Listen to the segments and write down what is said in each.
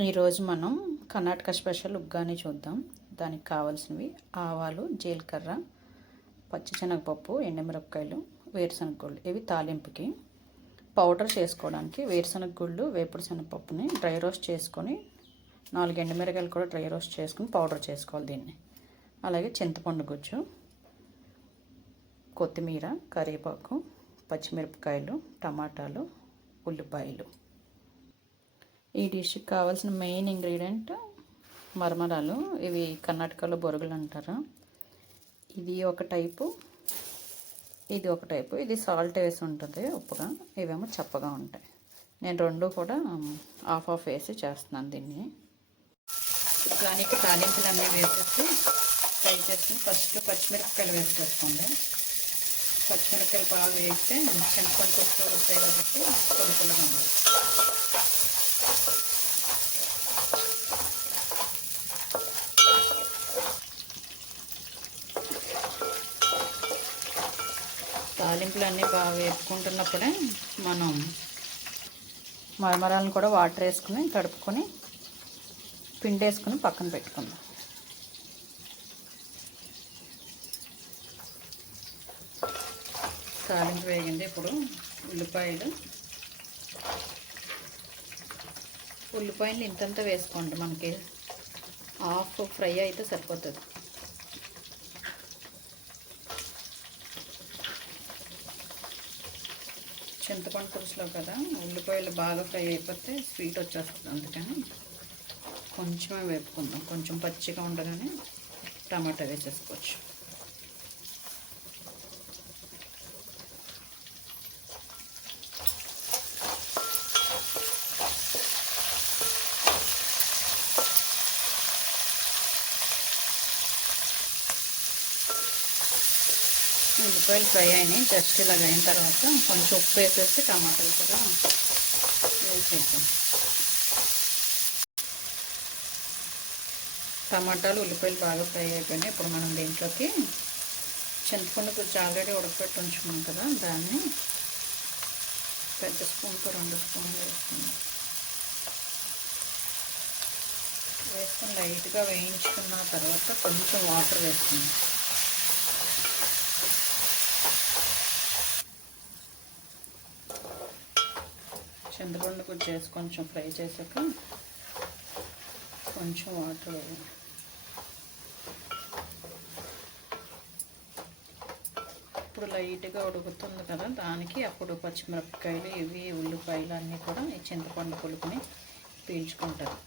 ఈరోజు మనం కర్ణాటక స్పెషల్ ఉగ్గాని చూద్దాం. దానికి కావాల్సినవి ఆవాలు, జీలకర్ర, పచ్చిశనగపప్పు, ఎండుమిరపకాయలు, వేరుశనగ గుళ్ళు. ఇవి తాలింపుకి. పౌడర్ చేసుకోవడానికి వేరుశనగ గుళ్ళు, వేపుడు శనగపప్పుని డ్రై రోస్ట్ చేసుకొని 4 ఎండుమిరపకాయలు కూడా డ్రై రోస్ట్ చేసుకొని పౌడర్ చేసుకోవాలి దీన్ని. అలాగే చింతపండు గుజ్జు, కొత్తిమీర, కరివేపాకు, పచ్చిమిరపకాయలు, టమాటాలు, ఉల్లిపాయలు. ఈ డిష్కి కావాల్సిన మెయిన్ ఇంగ్రీడియంట్ మరమరాలు. ఇవి కర్ణాటకలో బొరుగులు అంటారు. ఇది ఒక టైపు, ఇది ఒక టైపు. ఇది సాల్ట్ వేసి ఉంటుంది ఉప్పుగా, ఇవేమో చప్పగా ఉంటాయి. నేను రెండు కూడా హాఫ్ హాఫ్ వేసి చేస్తున్నాను దీన్ని. దానికి తాలింపులు అన్నీ వేసేసి ఫ్రై చేసి ఫస్ట్ పచ్చిమిరపకాయలు వేసుకోండి. పచ్చిమిరపకాయలు బాగా వేస్తే చింతపండు పులుసు వస్తాయి కాబట్టి పులుపులుగా ఉంది. తాలింపులు అన్నీ బాగా వేపుకుంటున్నప్పుడే మనం మరమరాలను కూడా వాటర్ వేసుకుని తడుపుకొని పిండి వేసుకుని పక్కన పెట్టుకుందాం. తాలింపు వేగింది. ఇప్పుడు ఉల్లిపాయలు ఇంతంత వేసుకోండి. మనకి హాఫ్ ఫ్రై అయితే సరిపోతుంది. చింతపండు పులుసులో కదా ఉల్లిపాయలు బాగా ఫ్రై అయిపోతే స్వీట్ వచ్చేస్తుంది. అందుకని కొంచెమే వేపుకుందాం. కొంచెం పచ్చిగా ఉండగానే టమాటా వేసేసుకోవచ్చు. ఉల్లిపాయలు ఫ్రై అయినాయి. జస్ట్ ఇలాగ అయిన తర్వాత కొంచెం ఉప్పు వేసేసి టమాటాలు కూడా వేసేద్దాం. టమాటాలు ఉల్లిపాయలు బాగా ఫ్రై అయిపోయినాయి. ఇప్పుడు మనం దీంట్లోకి చింతపండు కొంచెం ఆల్రెడీ ఉడకపెట్టి ఉంచుకున్నాం కదా, దాన్ని పెద్ద స్పూన్తో 2 స్పూన్లు వేసుకున్నాం. వేసుకుని లైట్గా వేయించుకున్న తర్వాత కొంచెం వాటర్ వేసుకున్నాం. చింతపండు కూడా చేసి కొంచెం ఫ్రై చేసాక కొంచెం వాటర్ ఇప్పుడు లైట్గా ఉడుకుతుంది కదా, దానికి అప్పుడు పచ్చిమిరపకాయలు ఇవి ఉల్లిపాయలు అన్నీ కూడా ఈ చింతపండు పులుపుని పీల్చుకుంటారు.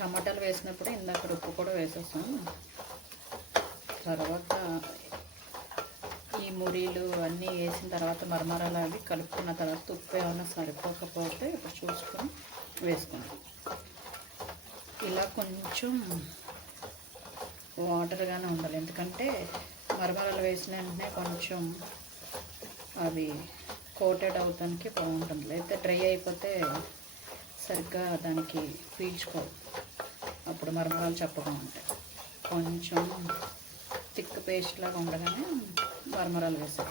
టమాటాలు వేసినప్పుడు ఇందాక ఉప్పు కూడా వేసేసాం. తర్వాత ఈ మురీలు అన్నీ వేసిన తర్వాత మరమరాలు అవి కలుపుకున్న తర్వాత ఉప్పు ఏమైనా సరిపోకపోతే ఇప్పుడు చూసుకొని వేసుకుంటాం. ఇలా కొంచెం వాటర్గానే ఉండాలి, ఎందుకంటే మరమరాలు వేసిన వెంటనే కొంచెం అవి కోటెడ్ అవడానికి బాగుంటుంది. అయితే డ్రై అయిపోతే సరిగ్గా దానికి పీల్చుకోవు, అప్పుడు మరమరాలు చప్పగా ఉంటాయి. కొంచెం థిక్ పేస్ట్ లాగా ఉండగానే మరమరాలు వేసాం.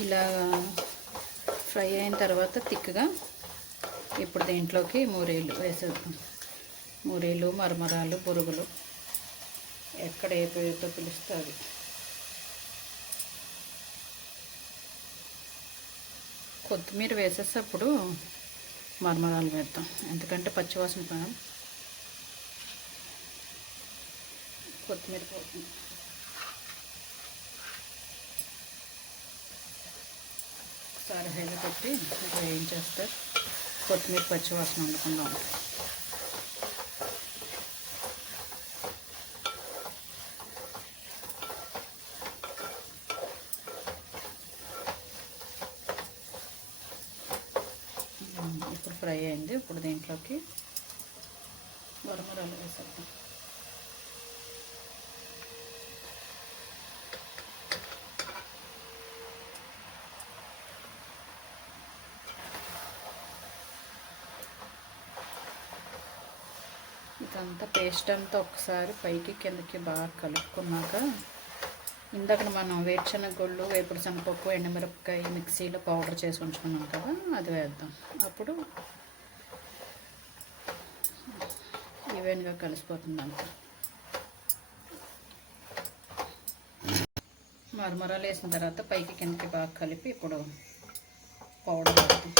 ఇలా ఫ్రై అయిన తర్వాత థిక్గా ఇప్పుడు దీంట్లోకి మూరీలు వేసేద్దాం. మూరీలు, మరమరాలు, బురుగులు ఎక్కడ ఏ పేరుతో పిలుస్తుంది. కొత్తిమీర వేసేటప్పుడు మరమరాలు వేద్దాం, ఎందుకంటే పచ్చివాసన పైన కొత్తిమీర పోతుంది. ఒకసారి హైలో పెట్టి వేయించేస్తే కొత్తిమీర పచ్చివాసన ఉండకుండా ఉంటుంది. ఇప్పుడు ఫ్రై అయింది. ఇప్పుడు దీంట్లోకి మరమరాలు వేసేద్దాం. ఇదంతా పేస్ట్ అంతా ఒకసారి పైకి కిందకి బాగా కలుపుకున్నాక ఇందాక మనం వేరుశనగ గుళ్ళు, వేపుడు శనగపప్పు, ఎండుమిరపకాయ మిక్సీలో పౌడర్ చేసి ఉంచుకున్నాం కదా, అది వేద్దాం. అప్పుడు ఈవెన్గా కలిసిపోతుంది అంతా. మరమరాలు వేసిన తర్వాత పైకి కిందకి బాగా కలిపి ఇప్పుడు పౌడర్ వేద్దాం.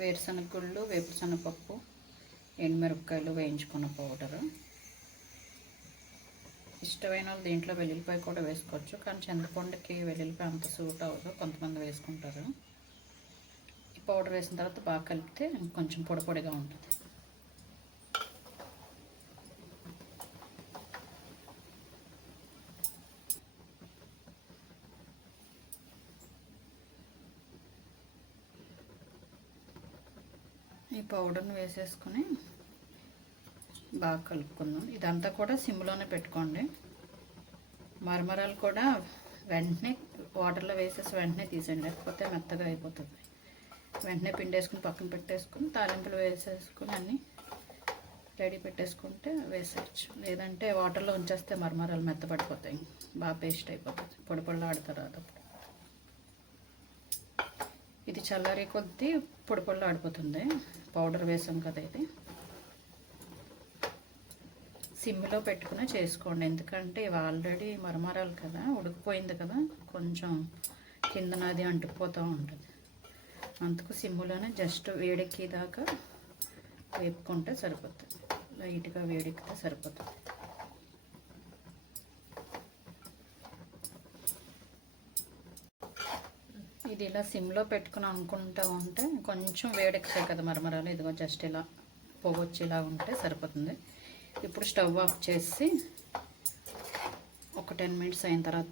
వేరుశనగ గుళ్ళు, వేపుడు శనగపప్పు, ఎండుమిరపకాయలు వేయించుకున్న పౌడరు. ఇష్టమైన వాళ్ళు దీంట్లో వెల్లుల్లిపాయ కూడా వేసుకోవచ్చు, కానీ చింతపండుకి వెల్లుల్లిపాయ అంత సూట్ అవ్వదు, కొంతమంది వేసుకుంటారు. ఈ పౌడర్ వేసిన తర్వాత బాగా కలిపితే కొంచెం పొడి పొడిగా ఉంటుంది. ఈ పౌడర్ని వేసేసుకుని బాగా కలుపుకుందాం. ఇదంతా కూడా సిమ్లోనే పెట్టుకోండి. మరమరాలు కూడా వెంటనే వాటర్లో వేసేసి వెంటనే తీసేయండి, లేకపోతే మెత్తగా అయిపోతుంది. వెంటనే పిండేసుకుని పక్కన పెట్టేసుకుని తాలింపులు వేసేసుకుని అన్నీ రెడీ పెట్టేసుకుంటే వేసేయచ్చు. లేదంటే వాటర్లో ఉంచేస్తే మరమరాలు మెత్తపడిపోతాయి, బాగా పేస్ట్ అయిపోతుంది, పొడి పొడిలో ఆడతారు. అదప్పుడు ఇది చల్లారే కొద్దీ పొడి పొడిలో ఆడిపోతుంది. పౌడర్ వేసాం కదా, ఇది సిమ్లో పెట్టుకుని చేసుకోండి. ఎందుకంటే ఇవి ఆల్రెడీ మరమరాలు కదా, ఉడికిపోయింది కదా, కొంచెం కిందనది అంటుకుపోతూ ఉంటుంది. అందుకు సిమ్లోనే జస్ట్ వేడెక్కేదాకా వేపుకుంటే సరిపోతుంది. లైట్గా వేడెక్కితే సరిపోతుంది. ఇది ఇలా సిమ్లో పెట్టుకుని అనుకుంటూ ఉంటే కొంచెం వేడెక్కుతాయి కదా మరమరాలు. ఇదిగో జస్ట్ ఇలా పొగొచ్చి ఇలా ఉంటే సరిపోతుంది. ఇప్పుడు స్టవ్ ఆఫ్ చేసి ఒక 10 మినిట్స్ అయిన తర్వాత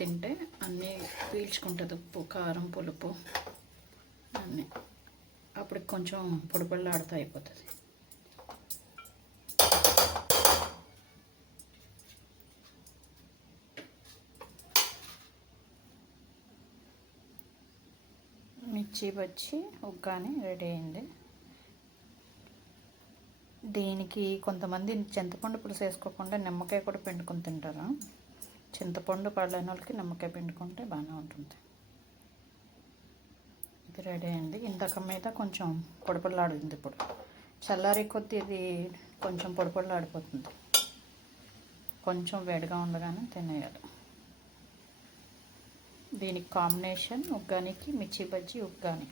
తింటే అన్నీ పీల్చుకుంటుంది, ఉప్పు, కారం, పులుపు అన్నీ. అప్పుడు కొంచెం పొడి పొడిలాడుతూ అయిపోతుంది. మిర్చి బజ్జీ ఉగ్గాని రెడీ అయింది. దీనికి కొంతమంది చింతపండు పులుసు వేసుకోకుండా నిమ్మకాయ కూడా పిండుకొని తింటారు. చింతపండు పడలేని వాళ్ళకి నిమ్మకాయ పిండుకుంటే బాగానే ఉంటుంది. ఇది రెడీ అయింది. ఇంతక మీద కొంచెం పొడిపొడిలాడింది. ఇప్పుడు చల్లారే కొద్దీ ఇది కొంచెం పొడిపొడిలాడిపోతుంది. కొంచెం వేడిగా ఉండగానే తినేయాలి. దీనికి కాంబినేషన్ ఉగ్గానికి మిర్చి బజ్జీ ఉగ్గాని.